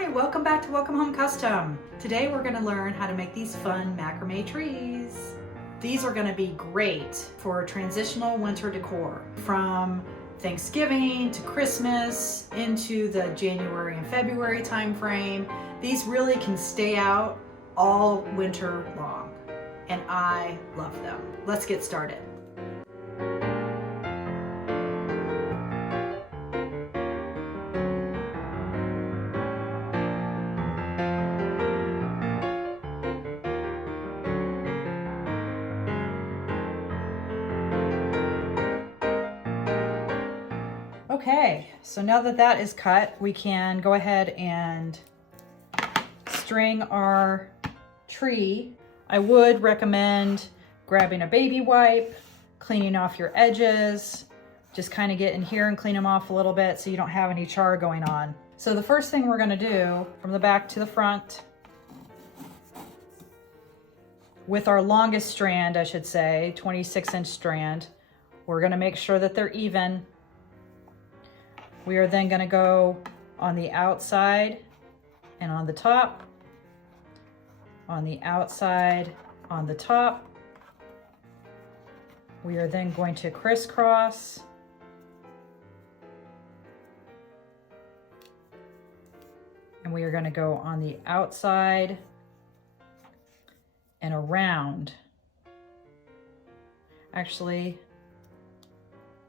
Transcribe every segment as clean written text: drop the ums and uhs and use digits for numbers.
Hi, welcome back to Welcome Home Custom. Today we're going to learn how to make these fun macrame trees. These are going to be great for transitional winter decor from Thanksgiving to Christmas into the January and February time frame. These really can stay out all winter long and I love them. Let's get started. Okay, so now that that is cut, we can go ahead and string our tree. I would recommend grabbing a baby wipe, cleaning off your edges, just kind of get in here and clean them off a little bit so you don't have any char going on. So the first thing we're going to do, from the back to the front, with our longest strand, I should say, 26-inch strand, we're going to make sure that they're even. We are then going to go on the outside and on the top, on the outside, on the top. We are then going to crisscross and we are going to go on the outside and around. Actually,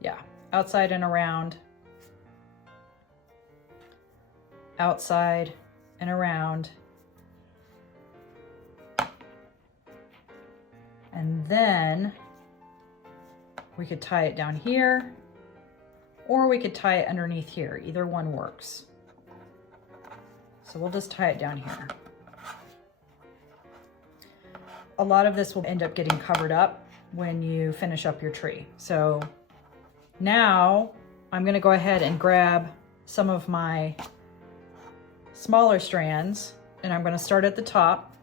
yeah, outside and around. Outside and around. And then we could tie it down here, or we could tie it underneath here. Either one works. So we'll just tie it down here. A lot of this will end up getting covered up when you finish up your tree. So now I'm going to go ahead and grab some of my smaller strands, and I'm going to start at the top.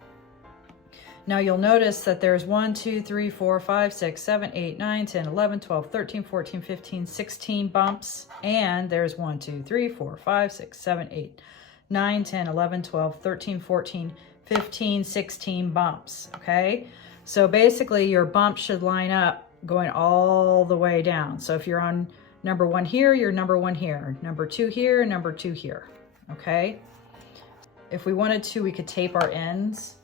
Now you'll notice that there's 1, 2, 3, 4, 5, 6, 7, 8, 9, 10, 11, 12, 13, 14, 15, 16 bumps. And there's 1, 2, 3, 4, 5, 6, 7, 8, 9, 10, 11, 12, 13, 14, 15, 16 bumps. Okay. So basically your bumps should line up going all the way down. So if you're on number 1 here, you're number 1 here, number 2 here, number 2 here. Okay. If we wanted to, we could tape our ends.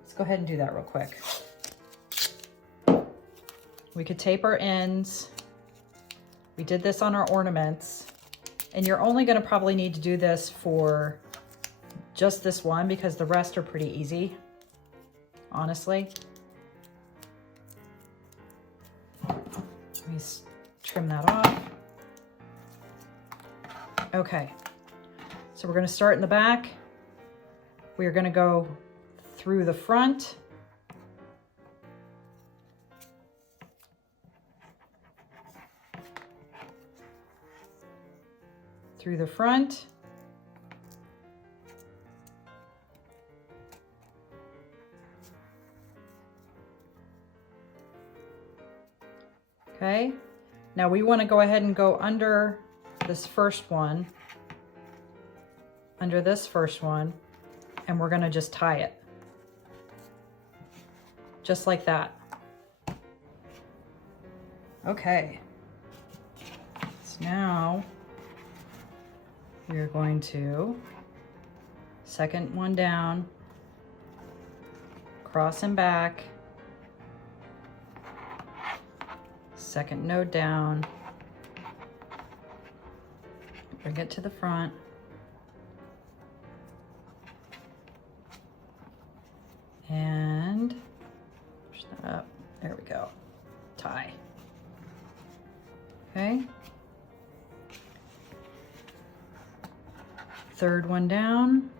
Let's go ahead and do that real quick. We could tape our ends. We did this on our ornaments. And you're only going to probably need to do this for just this one because the rest are pretty easy, honestly. Let me trim that off. Okay, so we're going to start in the back. We are going to go through the front, through the front, okay. Now we want to go ahead and go under this first one, under this first one, and we're going to just tie it. Just like that. Okay. So now we're going to second one down, cross and back, second node down, bring it to the front, and push that up. There we go. Tie. Okay. Third one down,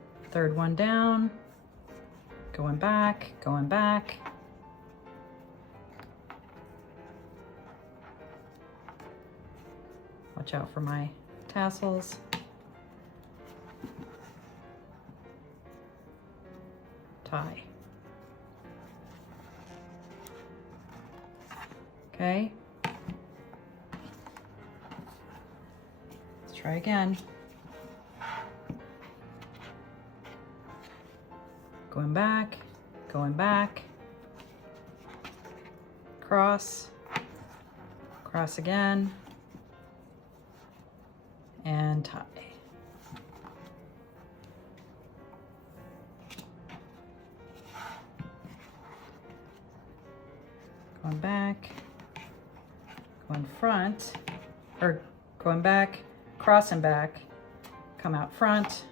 going back, going back. Watch out for my tassels. Tie. Okay. Let's try again. going back, cross, cross again, and tie. Going back, going front, or going back, cross and back, come out front,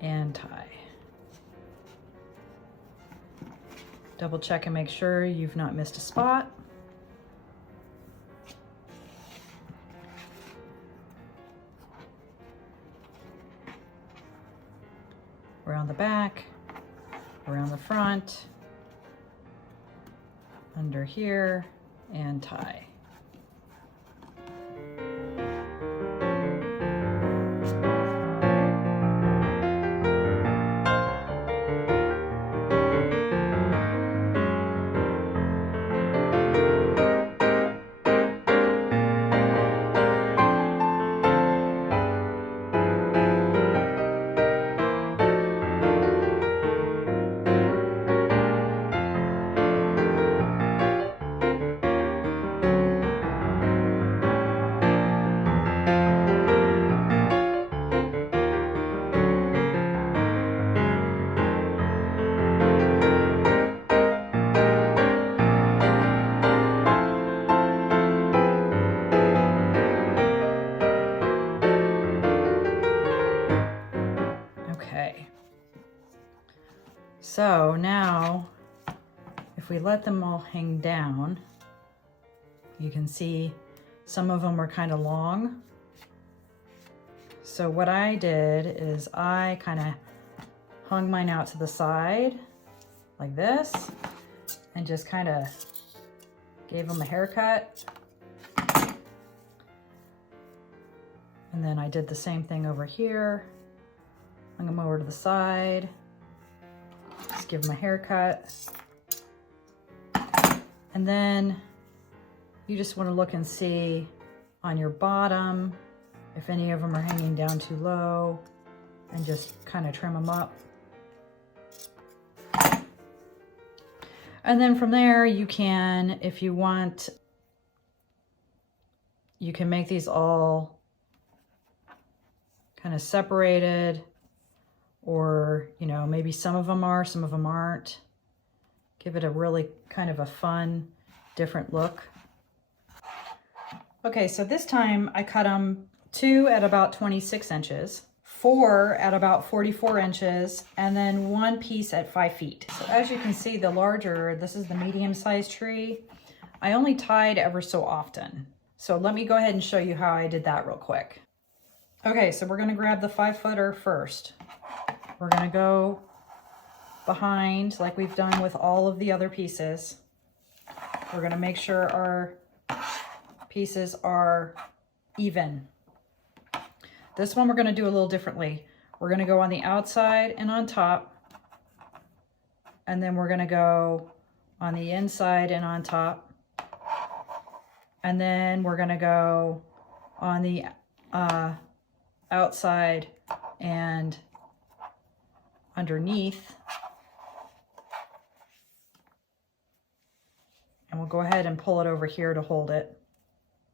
and tie. Double check and make sure you've not missed a spot. Around the back, around the front, under here, and tie. So now, if we let them all hang down, you can see some of them are kind of long. So what I did is I kind of hung mine out to the side like this and just kind of gave them a haircut. And then I did the same thing over here. Hung them over to the side. Just give them a haircut. And then you just want to look and see on your bottom if any of them are hanging down too low, and just kind of trim them up. And then from there you can, if you want, you can make these all kind of separated, or, you know, maybe some of them are, some of them aren't. Give it a really kind of a fun, different look. Okay, so this time I cut them 2 at about 26 inches, 4 at about 44 inches, and then 1 piece at 5 feet. So as you can see, the larger, this is the medium-sized tree. I only tied ever so often. So let me go ahead and show you how I did that real quick. Okay, so we're gonna grab the 5-footer first. We're gonna go behind like we've done with all of the other pieces. We're gonna make sure our pieces are even. This one we're gonna do a little differently. We're gonna go on the outside and on top, and then we're gonna go on the inside and on top, and then we're gonna go on the outside and underneath, and we'll go ahead and pull it over here to hold it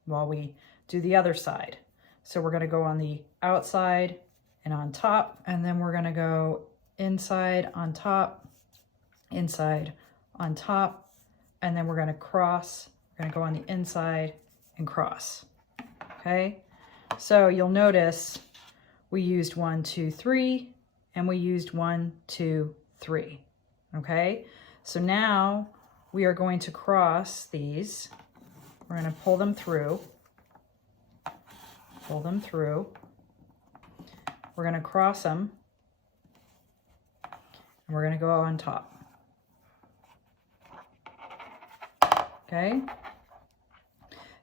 while we do the other side. So we're going to go on the outside and on top, and then we're going to go inside on top, inside on top, and then we're going to cross. We're going to go on the inside and cross. Okay, so you'll notice we used 1, 2, 3, and we used 1, 2, 3. Okay, so now we are going to cross these. We're going to pull them through. Pull them through. We're going to cross them, and we're going to go on top. Okay,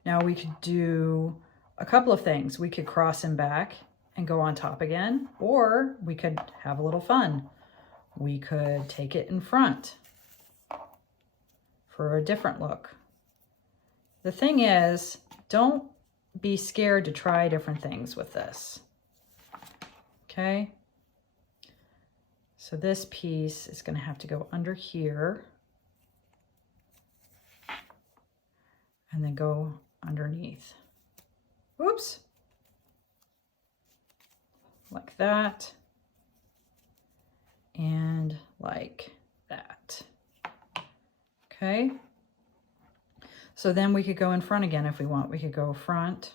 now we could do a couple of things. We could cross them back and go on top again, or we could have a little fun. We could take it in front for a different look. The thing is, don't be scared to try different things with this. Okay. So this piece is going to have to go under here and then go underneath. Oops. Like that. And like that. Okay. So then we could go in front again if we want. We could go front,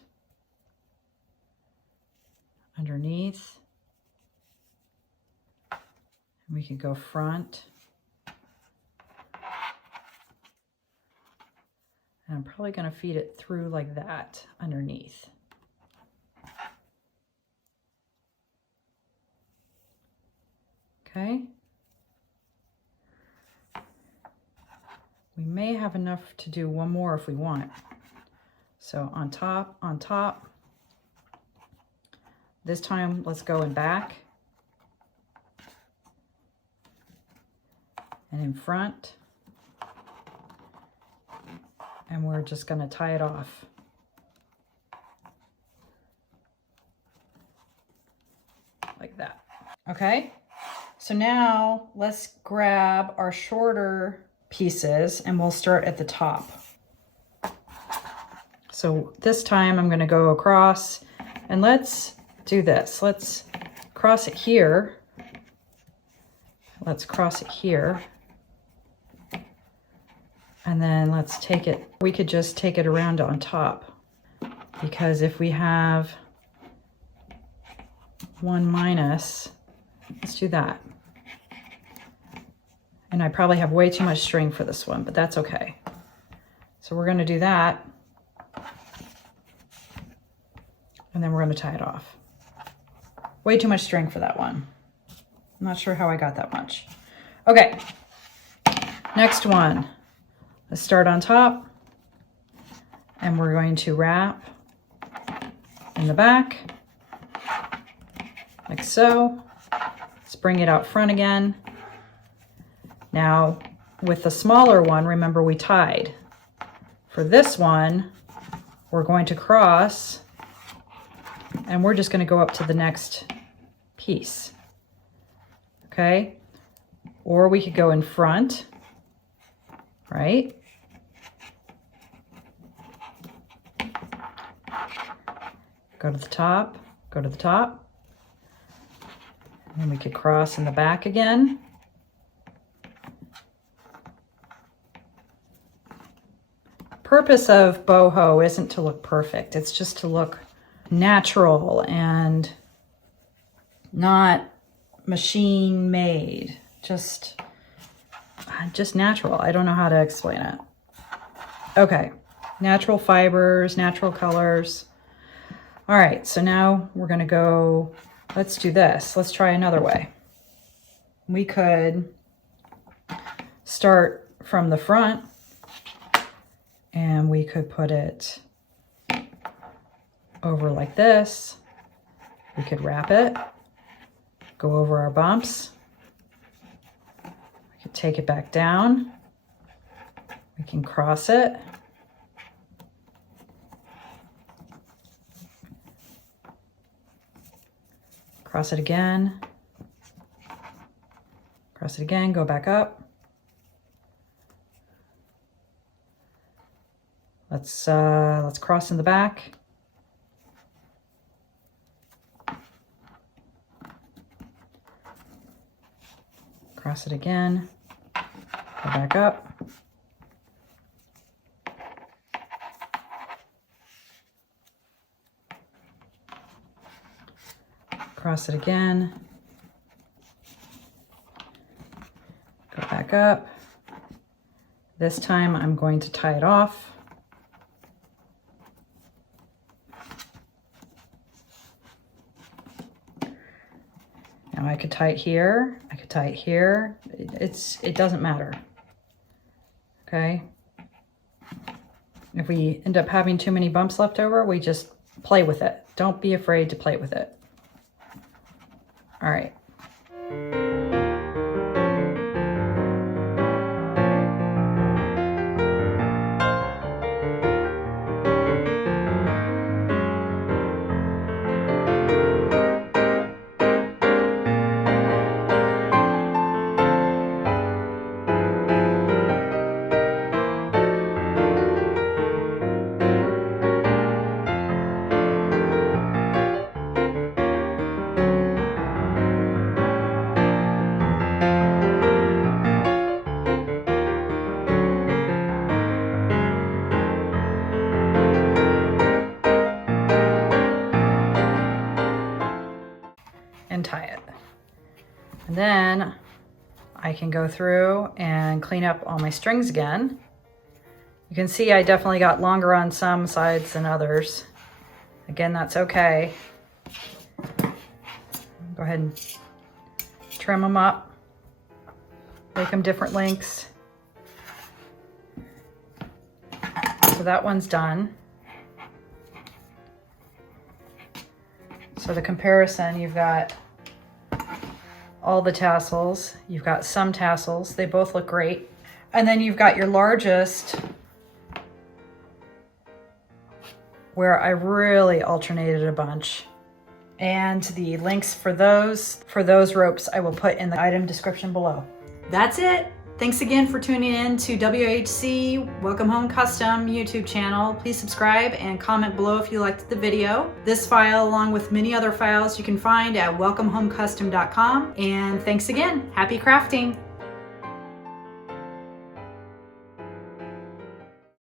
underneath. We could go front. And I'm probably going to feed it through like that underneath. Okay. We may have enough to do one more if we want. So on top, on top. This time, let's go in back. And in front. And we're just going to tie it off. Like that. Okay. So now let's grab our shorter pieces and we'll start at the top. So this time I'm going to go across and let's do this. Let's cross it here. Let's cross it here. And then let's take it, we could just take it around on top, because if we have 1 minus, let's do that. And I probably have way too much string for this one, but that's okay. So we're going to do that. And then we're going to tie it off. Way too much string for that one. I'm not sure how I got that much. Okay. Next one. Let's start on top. And we're going to wrap in the back. Like so. Let's bring it out front again. Now, with the smaller one, remember we tied. For this one, we're going to cross, and we're just going to go up to the next piece. Okay? Or we could go in front, right? Go to the top, go to the top. And we could cross in the back again. Purpose of boho isn't to look perfect. It's just to look natural and not machine made. Just natural. I don't know how to explain it. Okay. Natural fibers, natural colors. All right. So now we're going to go, let's do this. Let's try another way. We could start from the front. And we could put it over like this. We could wrap it, go over our bumps. We could take it back down. We can cross it. Cross it again. Cross it again, go back up. Let's cross in the back. Cross it again. Go back up. Cross it again. Go back up. This time I'm going to tie it off. Now I could tie it here, I could tie it here. It doesn't matter, okay? If we end up having too many bumps left over, we just play with it. Don't be afraid to play with it. All right. and tie it. And then I can go through and clean up all my strings again. You can see I definitely got longer on some sides than others. Again, that's okay. Go ahead and trim them up, make them different lengths. So that one's done. So the comparison, you've got all the tassels, you've got some tassels, they both look great. And then you've got your largest, where I really alternated a bunch. And the links for those ropes I will put in the item description below. That's it. Thanks again for tuning in to WHC Welcome Home Custom YouTube channel. Please subscribe and comment below if you liked the video. This file, along with many other files, you can find at welcomehomecustom.com. And thanks again. Happy crafting.